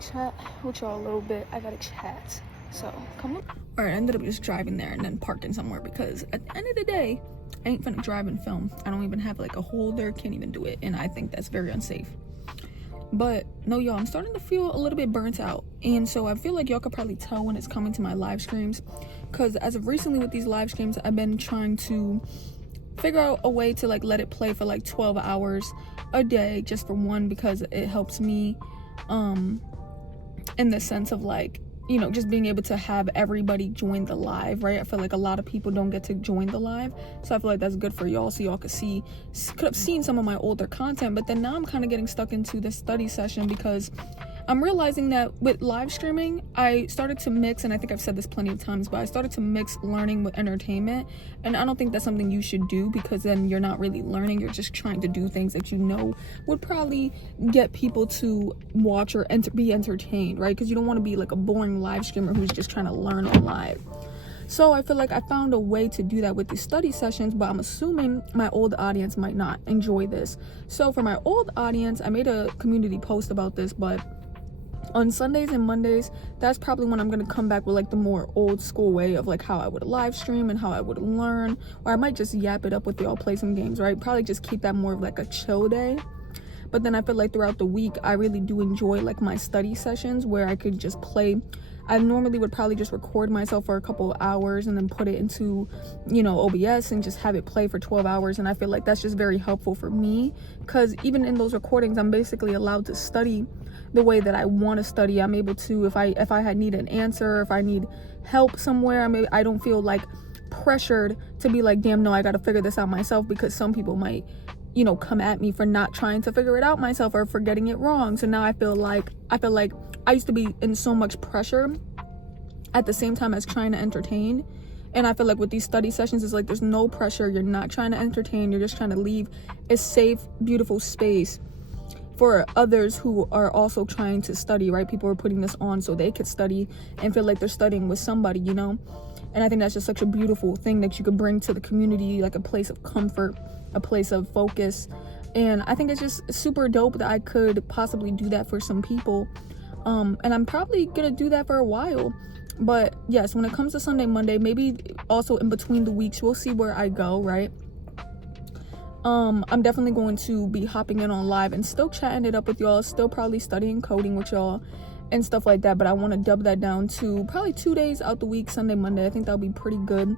chat with y'all a little bit. I gotta chat. So come on. All right, I ended up just driving there and then parking somewhere because at the end of the day, I ain't finna drive and film. I don't even have like a holder, can't even do it, and I think that's very unsafe. But no, y'all, I'm starting to feel a little bit burnt out, and so I feel like y'all could probably tell when it's coming to my live streams, because as of recently with these live streams, I've been trying to figure out a way to like let it play for like 12 hours a day, just for one, because it helps me in the sense of like, you know, just being able to have everybody join the live, right? I feel like a lot of people don't get to join the live, so I feel like that's good for y'all, so y'all could have seen some of my older content. But then now I'm kind of getting stuck into this study session because I'm realizing that with live streaming, I started to mix, and I think I've said this plenty of times, but I started to mix learning with entertainment, and I don't think that's something you should do, because then you're not really learning, you're just trying to do things that you know would probably get people to watch or be entertained, right? Because you don't want to be like a boring live streamer who's just trying to learn on live. So I feel like I found a way to do that with these study sessions, but I'm assuming my old audience might not enjoy this. So for my old audience, I made a community post about this, but on Sundays and Mondays, that's probably when I'm gonna come back with like the more old school way of like how I would live stream and how I would learn, or I might just yap it up with y'all, play some games, right? Probably just keep that more of like a chill day. But then I feel like throughout the week, I really do enjoy like my study sessions where I could just play. I normally would probably just record myself for a couple of hours and then put it into, you know, OBS and just have it play for 12 hours. And I feel like that's just very helpful for me, because even in those recordings, I'm basically allowed to study the way that I want to study. I'm able to, if I need an answer, if I need help somewhere, I don't feel like pressured to be like, damn, no, I got to figure this out myself, because some people might, you know, come at me for not trying to figure it out myself or for getting it wrong. So now I feel like I used to be in so much pressure at the same time as trying to entertain. And I feel like with these study sessions, it's like there's no pressure. You're not trying to entertain. You're just trying to leave a safe, beautiful space for others who are also trying to study, right? People are putting this on so they could study and feel like they're studying with somebody, you know? And I think that's just such a beautiful thing that you could bring to the community, like a place of comfort, a place of focus. And I think it's just super dope that I could possibly do that for some people. And I'm probably gonna do that for a while. But yes, when it comes to Sunday, Monday, maybe also in between the weeks, we'll see where I go, right? I'm definitely going to be hopping in on live and still chatting it up with y'all, still probably studying coding with y'all and stuff like that, but I want to dub that down to probably 2 days out the week, Sunday, Monday. I think that'll be pretty good.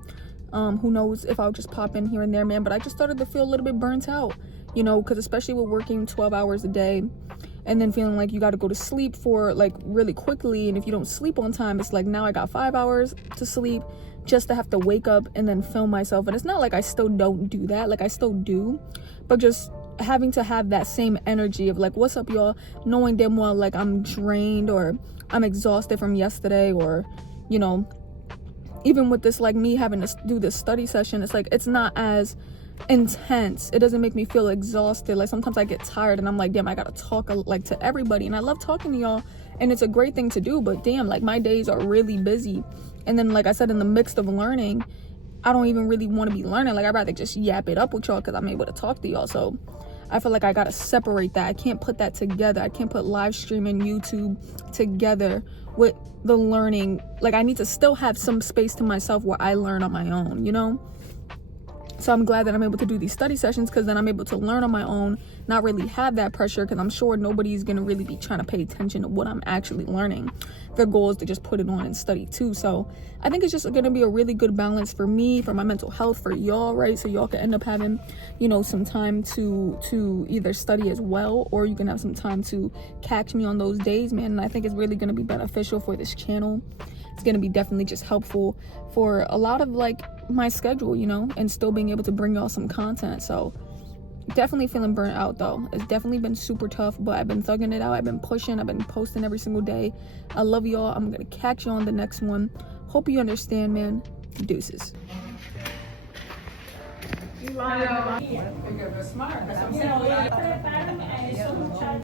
Who knows if I'll just pop in here and there, man, but I just started to feel a little bit burnt out, you know, because especially with working 12 hours a day and then feeling like you got to go to sleep for like really quickly, and if you don't sleep on time, it's like now I got 5 hours to sleep just to have to wake up and then film myself. And it's not like I still don't do that, like I still do, but just having to have that same energy of like, what's up y'all, knowing damn well like I'm drained or I'm exhausted from yesterday, or you know, even with this, like me having to do this study session, it's like it's not as intense. It doesn't make me feel exhausted. Like sometimes I get tired and I'm like, damn, I gotta talk like to everybody, and I love talking to y'all and it's a great thing to do, but damn, like my days are really busy. And then like I said, in the midst of learning, I don't even really want to be learning. Like I'd rather just yap it up with y'all because I'm able to talk to y'all. So I feel like I gotta separate that. I can't put that together. I can't put live streaming, YouTube together with the learning. Like I need to still have some space to myself where I learn on my own, you know? So I'm glad that I'm able to do these study sessions, because then I'm able to learn on my own, not really have that pressure, because I'm sure nobody's going to really be trying to pay attention to what I'm actually learning. Their goal is to just put it on and study too. So I think it's just going to be a really good balance for me, for my mental health, for y'all, right? So y'all can end up having, you know, some time to either study as well, or you can have some time to catch me on those days, man. And I think it's really going to be beneficial for this channel. It's going to be definitely just helpful for a lot of like my schedule, you know, and still being able to bring y'all some content. So definitely feeling burnt out though. It's definitely been super tough, but I've been thugging it out. I've been pushing. I've been posting every single day. I love y'all. I'm going to catch you on the next one. Hope you understand, man. Deuces.